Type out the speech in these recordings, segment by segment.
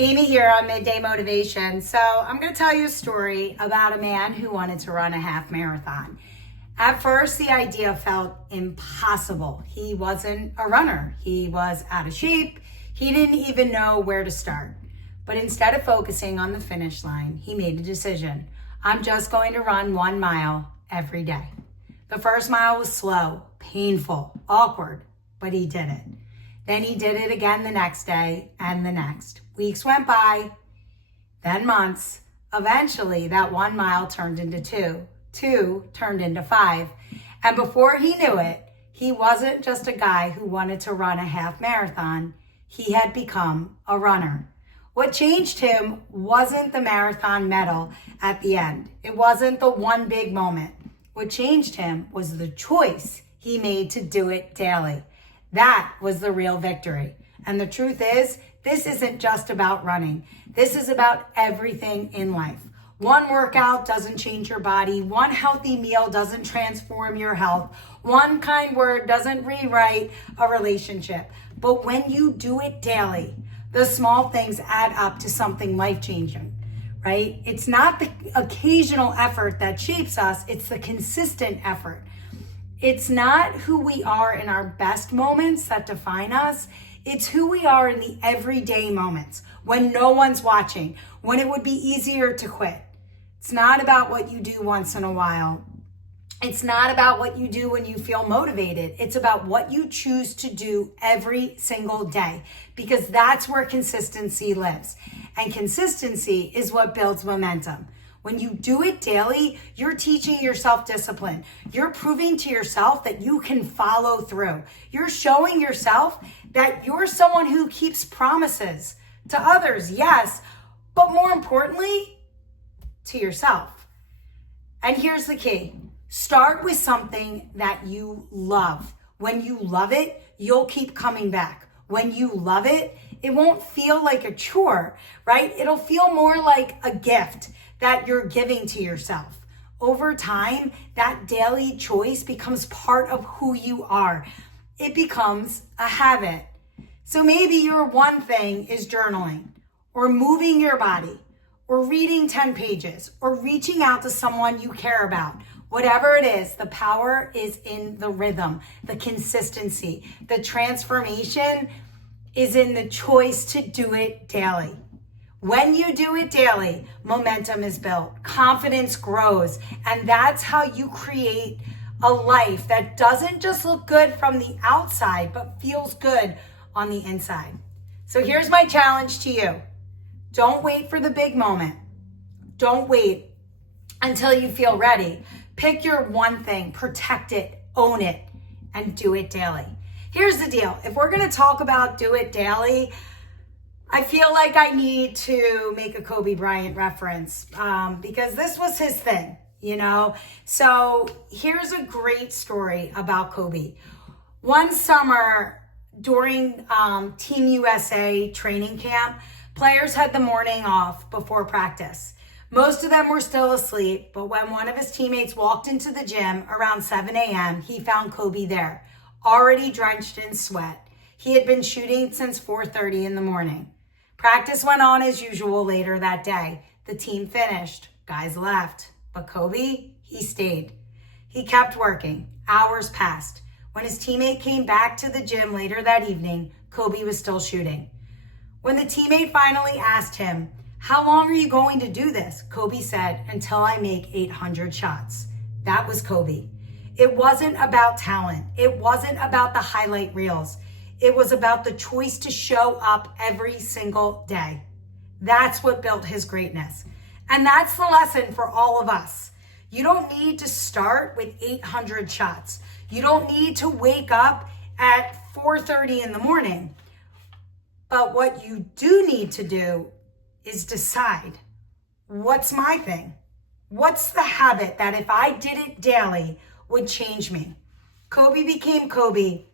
Amy here on Midday Motivation. So I'm going to tell you a story about a man who wanted to run a half marathon. At first, the idea felt impossible. He wasn't a runner. He was out of shape. He didn't even know where to start. But instead of focusing on the finish line, he made a decision. I'm just going to run 1 mile every day. The first mile was slow, painful, awkward, but he did it. Then he did it again the next day and the next. Weeks went by, then months. Eventually, that 1 mile turned into 2. 2 turned into 5. And before he knew it, he wasn't just a guy who wanted to run a half marathon. He had become a runner. What changed him wasn't the marathon medal at the end. It wasn't the one big moment. What changed him was the choice he made to do it daily. That was the real victory. And the truth is, this isn't just about running. This is about everything in life. One workout doesn't change your body. One healthy meal doesn't transform your health. One kind word doesn't rewrite a relationship. But when you do it daily, the small things add up to something life-changing, right? It's not the occasional effort that shapes us. It's the consistent effort. It's not who we are in our best moments that define us. It's who we are in the everyday moments when no one's watching, when it would be easier to quit. It's not about what you do once in a while. It's not about what you do when you feel motivated. It's about what you choose to do every single day, because that's where consistency lives. And consistency is what builds momentum. When you do it daily, you're teaching yourself discipline. You're proving to yourself that you can follow through. You're showing yourself that you're someone who keeps promises to others, yes, but more importantly, to yourself. And here's the key. Start with something that you love. When you love it, you'll keep coming back. When you love it, it won't feel like a chore, right? It'll feel more like a gift that you're giving to yourself. Over time, that daily choice becomes part of who you are. It becomes a habit. So maybe your one thing is journaling, or moving your body, or reading 10 pages, or reaching out to someone you care about. Whatever it is, the power is in the rhythm, the consistency. The transformation is in the choice to do it daily. When you do it daily, momentum is built, confidence grows, and that's how you create a life that doesn't just look good from the outside, but feels good on the inside. So here's my challenge to you. Don't wait for the big moment. Don't wait until you feel ready. Pick your one thing, protect it, own it, and do it daily. Here's the deal. If we're going to talk about do it daily, I feel like I need to make a Kobe Bryant reference because this was his thing, you know? So here's a great story about Kobe. One summer during Team USA training camp, players had the morning off before practice. Most of them were still asleep, but when one of his teammates walked into the gym around 7 a.m., he found Kobe there, already drenched in sweat. He had been shooting since 4:30 in the morning. Practice went on as usual later that day. The team finished. Guys left. But Kobe, he stayed. He kept working. Hours passed. When his teammate came back to the gym later that evening, Kobe was still shooting. When the teammate finally asked him, "How long are you going to do this?" Kobe said, "Until I make 800 shots." That was Kobe. It wasn't about talent. It wasn't about the highlight reels. It was about the choice to show up every single day. That's what built his greatness. And that's the lesson for all of us. You don't need to start with 800 shots. You don't need to wake up at 4:30 in the morning. But what you do need to do is decide, what's my thing? What's the habit that if I did it daily would change me? Kobe became Kobe,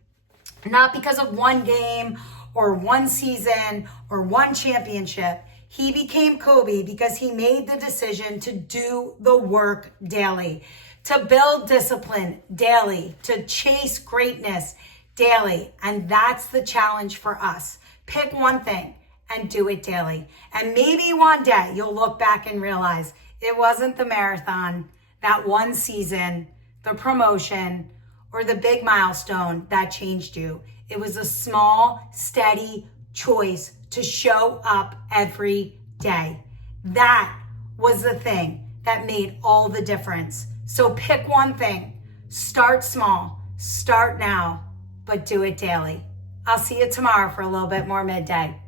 not because of one game or one season or one championship. He became Kobe because he made the decision to do the work daily, to build discipline daily, to chase greatness daily. And that's the challenge for us. Pick one thing and do it daily. And maybe one day you'll look back and realize it wasn't the marathon, that one season, the promotion, or the big milestone that changed you. It was a small, steady choice to show up every day. That was the thing that made all the difference. So pick one thing. Start small. Start now, but do it daily. I'll see you tomorrow for a little bit more Midday.